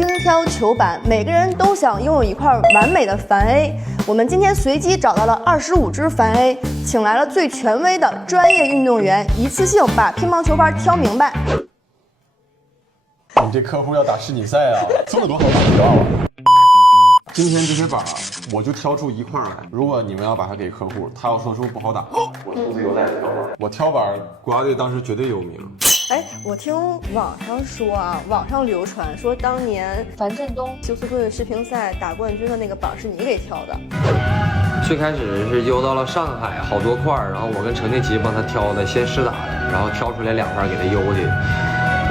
精挑球板，每个人都想拥有一块完美的反 A。我们今天随机找到了25支反 A， 请来了最权威的专业运动员，一次性把乒乓球拍挑明白。你这客户要打世锦赛啊，这么多好指标啊！今天这些板我就挑出一块来，如果你们要把它给客户，他要说出不好打，我从此以后再也不挑板。我挑板，国家队当时绝对有名。哎，我听网上说啊，网上流传说当年樊振东休斯顿世乒赛打冠军的那个板是你给挑的。最开始是邮到了上海好多块，然后我跟程庆奇帮他挑的，先试打的，然后挑出来2块给他邮去。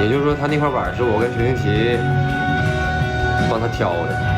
也就是说，他那块板是我跟程庆奇帮他挑的。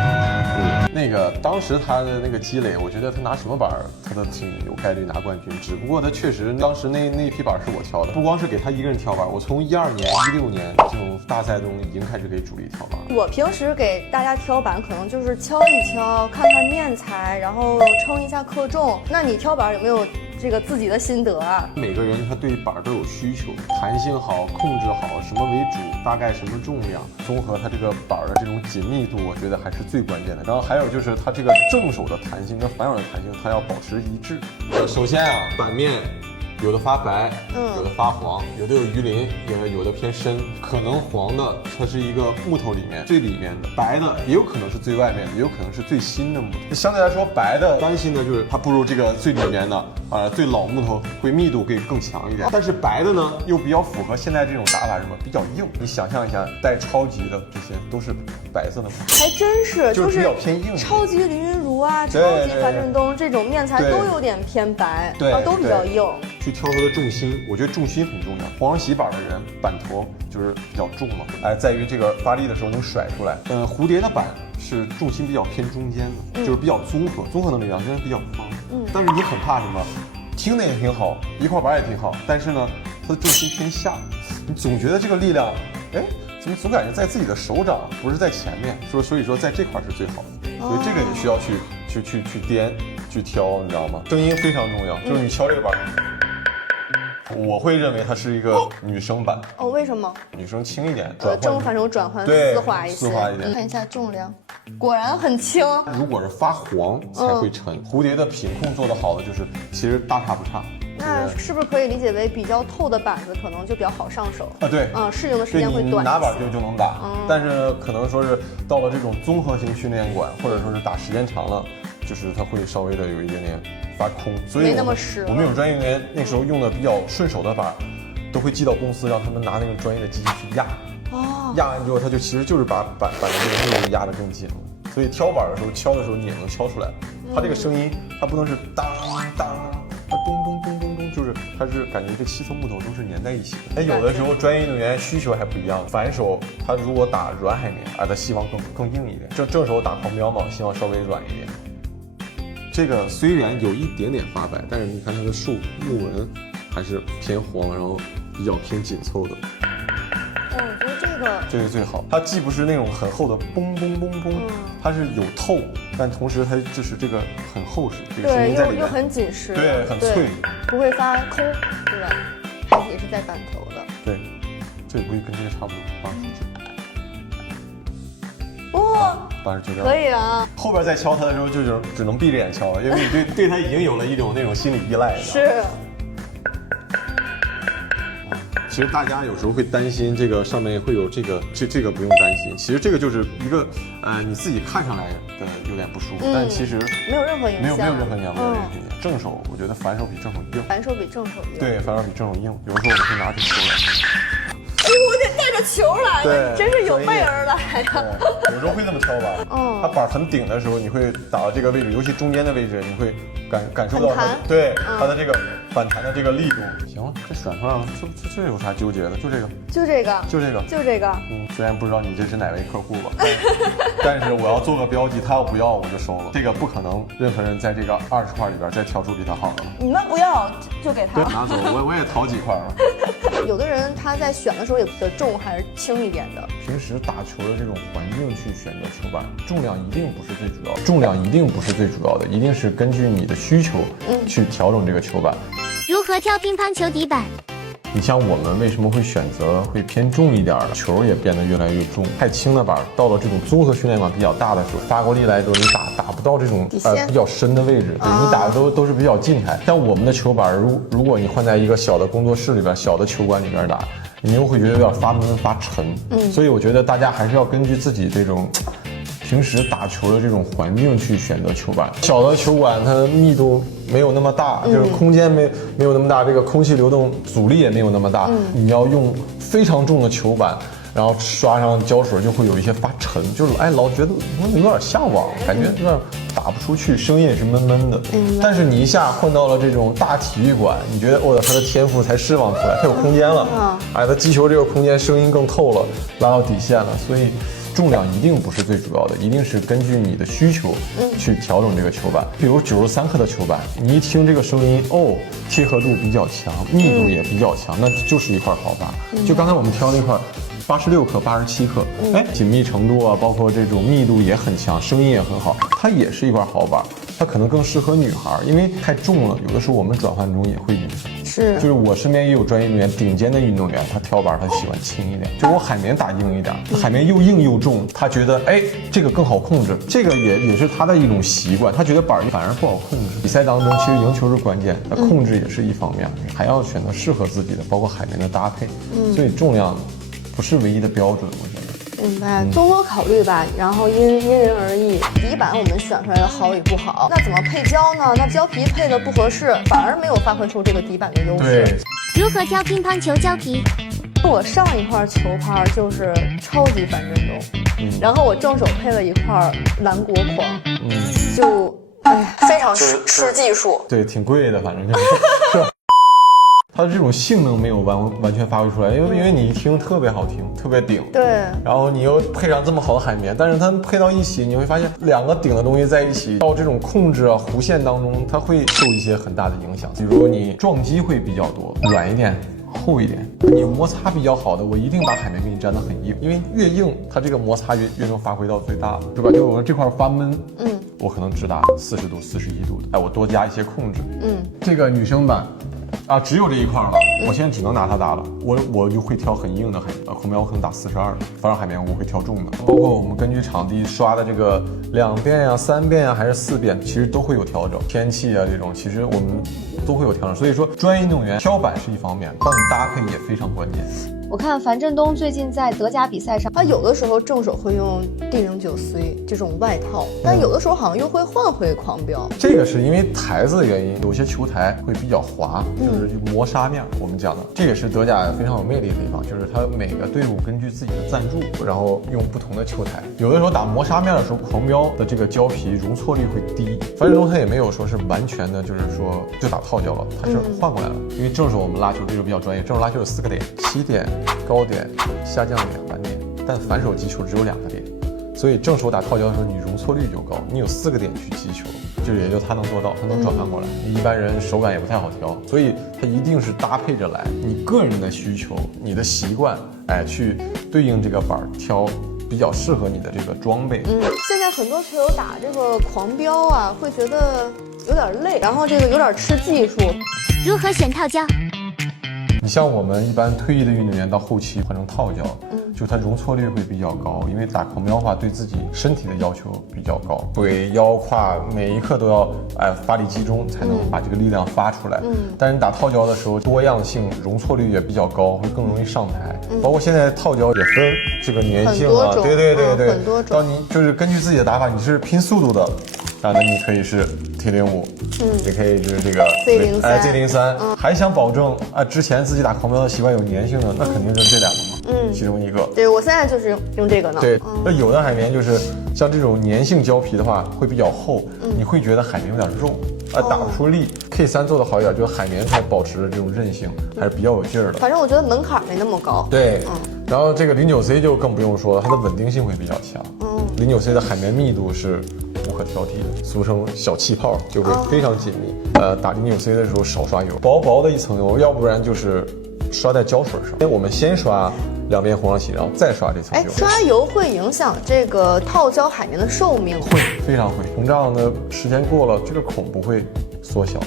那个当时他的那个积累，我觉得他拿什么板他都挺有概率拿冠军。只不过他确实当时那一批板是我挑的，不光是给他一个人挑板，我从12年、16年这种大赛中已经开始给主力挑板。我平时给大家挑板，可能就是敲一敲，看看面材，然后称一下克重。那你挑板有没有这个自己的心得啊？每个人他对板都有需求，弹性好，控制好，什么为主，大概什么重量，综合它这个板的这种紧密度，我觉得还是最关键的。然后还有就是它这个正手的弹性跟反手的弹性，它要保持一致。首先啊，板面有的发白，有的发黄，有的有鱼鳞，有的偏深。可能黄的它是一个木头里面最里面的，白的也有可能是最外面的，也有可能是最新的木头。相对来说，白的担心的就是它不如这个最里面的最老木头会密度会更强一点。但是白的呢又比较符合现在这种打法，什么比较硬。你想象一下，带超级的这些都是白色的木头，还真是，就是比较偏硬。超级林昀儒啊，超级樊振东这种面材都有点偏白，都比较硬。去挑它的重心，我觉得重心很重要。黄喜板的人板头就是比较重嘛，在于这个发力的时候能甩出来。蝴蝶的板是重心比较偏中间的，就是比较综合能力量真的比较方。但是你很怕什么？听的也挺好，一块板也挺好，但是呢，它的重心偏下，你总觉得这个力量，怎么总感觉在自己的手掌，不是在前面。所以说在这块是最好的，所以这个也需要去颠去挑，你知道吗？声音非常重要，就是你敲这个板。我会认为它是一个女生版哦，为什么？女生轻一点，正反手转换丝滑一点。看一下重量，果然很轻。如果是发黄才会沉。蝴蝶的品控做得好的就是其实大差不差。那是不是可以理解为比较透的板子可能就比较好上手啊？对，适应的时间会短。你拿板就能打，但是可能说是到了这种综合性训练馆，或者说是打时间长了，就是它会稍微的有一点点发空，所以没那么实。我们有专业人员那时候用的比较顺手的板，都会寄到公司，让他们拿那个专业的机器去压。压完之后，它就其实就是把板的这个内力压得更紧了。所以挑板的时候，敲的时候你也能敲出来。它这个声音，它不能是当当，它咚咚咚咚咚，就是它是感觉这7层木头都是粘在一起的。有的时候专业运动员需求还不一样，反手他如果打软海绵，他希望更硬一点；正手打黄标嘛，希望稍微软一点。这个虽然有一点点发白，但是你看它的木纹还是偏黄，然后比较偏紧凑的。我觉得这个最好，它既不是那种很厚的嘣嘣嘣嘣，它是有透，但同时它就是这个很厚实，这个声音在里面，又很紧实，对，很脆，不会发空，对吧？还也是在板头的，对，这个估计跟这个差不多，89。哇，89可以啊。后边再敲它的时候，就只能闭着眼敲了，因为你对它已经有了一种那种心理依赖了。是。其实大家有时候会担心这个上面会有这个不用担心，其实这个就是一个你自己看上来的有点不舒服，但其实没有任何影响，没有任何影响。正手我觉得反手比正手硬，反手比正手硬，对，反手比正手硬。有时候我们会拿着球来，我得带着球来了，你真是有备而来呀。有时候会这么挑板，它板很顶的时候，你会打到这个位置，尤其中间的位置，你会感受到它它的这个反弹的这个力度。行了，这选出来了，这有啥纠结的？就这个。虽然不知道你这是哪位客户吧，但是我要做个标记，他要不要我就收了。这个不可能任何人在这个20块里边再挑出比他好的了。你们不要就给他拿走，我也淘几块了。有的人他在选的时候也的重还是轻一点的。平时打球的这种环境去选择球板，重量一定不是最主要的，一定是根据你的需求去调整这个球板。如何挑乒乓球底板？你像我们为什么会选择会偏重一点的球，也变得越来越重。太轻的板到了这种综合训练馆比较大的时候，发过力来之后，你打不到这种比较深的位置，对你打的都是比较近台。像我们的球板，如果你换在一个小的工作室里边、小的球馆里边打，你又会觉得有点发闷发沉。所以我觉得大家还是要根据自己这种平时打球的这种环境去选择球板。小的球馆它密度没有那么大，就是空间没有那么大，这个空气流动阻力也没有那么大。你要用非常重的球板，然后刷上胶水就会有一些发沉，就是老觉得有点向往，感觉有点打不出去，声音也是闷闷的。但是你一下换到了这种大体育馆，你觉得他的天赋才释放出来，他有空间了，他击球这个空间声音更透了，拉到底线了，所以重量一定不是最主要的，一定是根据你的需求去调整这个球板。比如93克的球板，你一听这个声音，贴合度比较强，密度也比较强，那就是一块好板。就刚才我们挑那块86克、87克，紧密程度啊，包括这种密度也很强，声音也很好，它也是一块好板。它可能更适合女孩，因为太重了，有的时候我们转换中也会影响。就是我身边也有专业运动员，顶尖的运动员，他挑板他喜欢轻一点，就我海绵打硬一点，海绵又硬又重，他觉得这个更好控制，这个也是他的一种习惯，他觉得板反而不好控制。比赛当中其实赢球是关键，那控制也是一方面，还要选择适合自己的，包括海绵的搭配。所以重量不是唯一的标准，我觉得。明白，综合考虑吧，然后因人而异。底板我们选出来的好与不好，那怎么配胶呢？那胶皮配的不合适，反而没有发挥出这个底板的优势。如何挑乒乓球胶皮？我上一块球拍就是超级反震动，然后我正手配了一块蓝国狂，就非常吃技术。对，挺贵的，反正就是。它的这种性能没有完全发挥出来，因为你一听特别好听，特别顶，对，然后你又配上这么好的海绵，但是它配到一起，你会发现两个顶的东西在一起，到这种控制啊弧线当中，它会受一些很大的影响。比如你撞击会比较多，软一点，厚一点，你摩擦比较好的，我一定把海绵给你粘得很硬，因为越硬，它这个摩擦越能发挥到最大，是吧？就我这块发闷，我可能只打40度、41度的，我多加一些控制，这个女生版。只有这一块了，我现在只能拿它打了。我就会挑很硬的空标，我可能打42的，防染海绵我会挑重的。包括我们根据场地刷的这个2遍呀、3遍呀，还是4遍，其实都会有调整。天气啊这种，其实我们都会有调整。所以说，专业运动员挑板是一方面，帮你搭配也非常关键。我看樊振东最近在德甲比赛上，他有的时候正手会用 D09C 这种外套，但有的时候好像又会换回狂飙。这个是因为台子的原因，有些球台会比较滑，就是磨砂面。我们讲的这也是德甲非常有魅力的地方，就是它每个队伍根据自己的赞助，然后用不同的球台。有的时候打磨砂面的时候，狂飙的这个胶皮容错率会低。樊振东他也没有说是完全的，就是说就打套胶了，他是换过来了。因为正手我们拉球这个比较专业，正手拉球有4个点，起点、高点、下降点、完点，但反手击球只有2个点，所以正手打套胶的时候你容错率就高，你有4个点去击球，就也就他能做到，他能转换过来，一般人手感也不太好调，所以他一定是搭配着来，你个人的需求、你的习惯，去对应这个板挑比较适合你的这个装备。现在很多球友打这个狂飙啊，会觉得有点累，然后这个有点吃技术。如何选套胶？你像我们一般退役的运动员到后期换成套胶，就它容错率会比较高，因为打狂飙的话对自己身体的要求比较高，腿、腰、胯每一刻都要发力集中，才能把这个力量发出来。但是你打套胶的时候，多样性、容错率也比较高，会更容易上台。包括现在套胶也分这个粘性啊，对，很多种。到你就是根据自己的打法，你是拼速度的，那你可以是T05，也可以是这个 Z03，还想保证之前自己打狂飙的习惯有粘性的，那肯定是这2个嘛，其中一个。对，我现在就是用这个呢。对，那有的海绵就是像这种粘性胶皮的话，会比较厚，你会觉得海绵有点肉，打不出力。K3做的好一点，就是海绵它保持的这种韧性还是比较有劲儿的。反正我觉得门槛没那么高。对，然后这个09C 就更不用说了，它的稳定性会比较强。09C 的海绵密度是无可挑剔的，俗称小气泡，就会非常紧密。打09C 的时候少刷油，薄薄的一层油，要不然就是刷在胶水上。我们先刷2遍红双喜，然后再刷这层油。刷油会影响这个套胶海绵的寿命？会，非常会。膨胀的时间过了，这个孔不会缩小。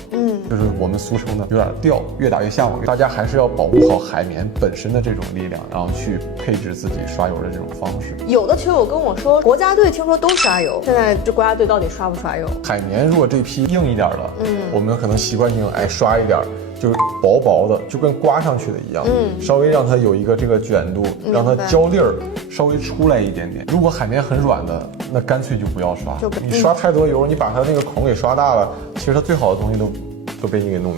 就是我们俗称的有点掉，越打越下网。大家还是要保护好海绵本身的这种力量，然后去配置自己刷油的这种方式。有的球友跟我说，国家队听说都刷油，现在这国家队到底刷不刷油？海绵如果这批硬一点的，我们可能习惯性刷一点，就是薄薄的，就跟刮上去的一样，稍微让它有一个这个卷度，让它胶粒儿稍微出来一点点。如果海绵很软的，那干脆就不要刷。你刷太多油，你把它那个孔给刷大了，其实它最好的东西都被你给弄。